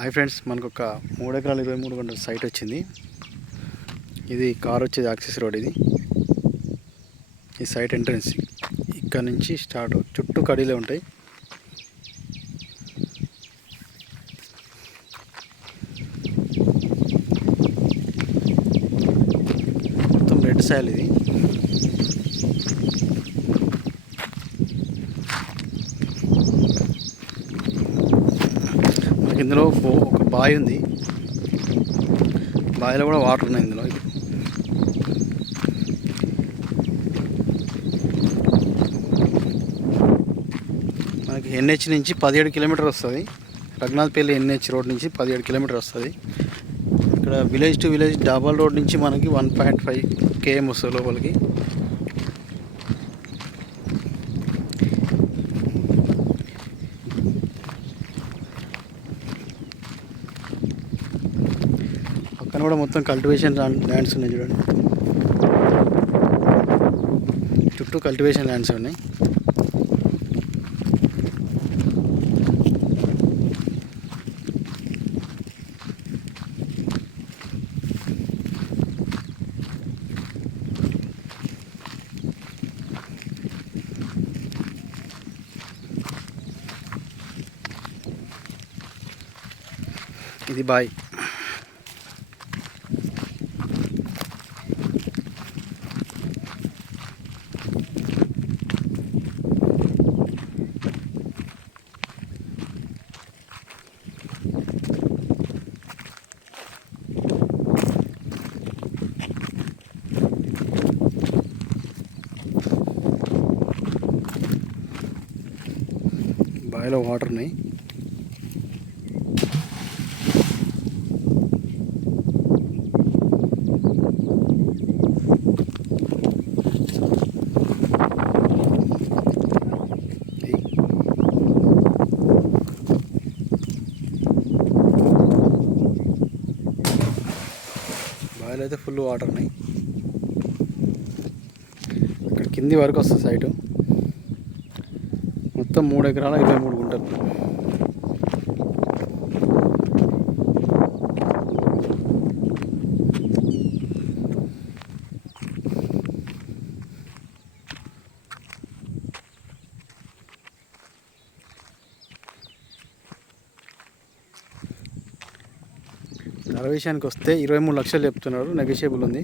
Hi friends మనకు ఒక మూడు ఎకరాలు ఇరవై మూడు గంటల సైట్ వచ్చింది. ఇది కార్ వచ్చేది యాక్సెస్ రోడ్ ఇది. ఈ సైట్ ఎంట్రన్స్ ఇక్కడ నుంచి స్టార్ట్ చుట్టూ కడీలే ఉంటాయి. మొత్తం రెడ్ సాయిల్ ఇది. మనకి ఇందులో ఒక బావి ఉంది. బావిలో కూడా వాటర్ ఉన్నాయి ఇందులో. మనకి ఎన్హెచ్ నుంచి పదిహేడు కిలోమీటర్ వస్తుంది. రఘునాథ్పల్లి ఎన్హెచ్ రోడ్ నుంచి పదిహేడు కిలోమీటర్ వస్తుంది. ఇక్కడ village to village double road నుంచి మనకి వన్ పాయింట్ ఫైవ్ కేఎం వస్తుంది లోపలికి. పక్కన కూడా మొత్తం కల్టివేషన్ ల్యాండ్స్ ఉన్నాయి చూడండి. చుట్టూ కల్టివేషన్ ల్యాండ్స్ ఉన్నాయి. ఇది బాయ్. బావిలో వాటర్ ఉన్నాయి. బావిలో అయితే ఫుల్ వాటర్ ఉన్నాయి. ఇక్కడ కింది వరకు వస్తుంది సైటు. మొత్తం మూడు ఎకరాల ఇరవై మూడు గుంటలు. ధర విషయానికి వస్తే ఇరవై మూడు లక్షలు చెప్తున్నారు నెగోషియబుల్ ఉంది.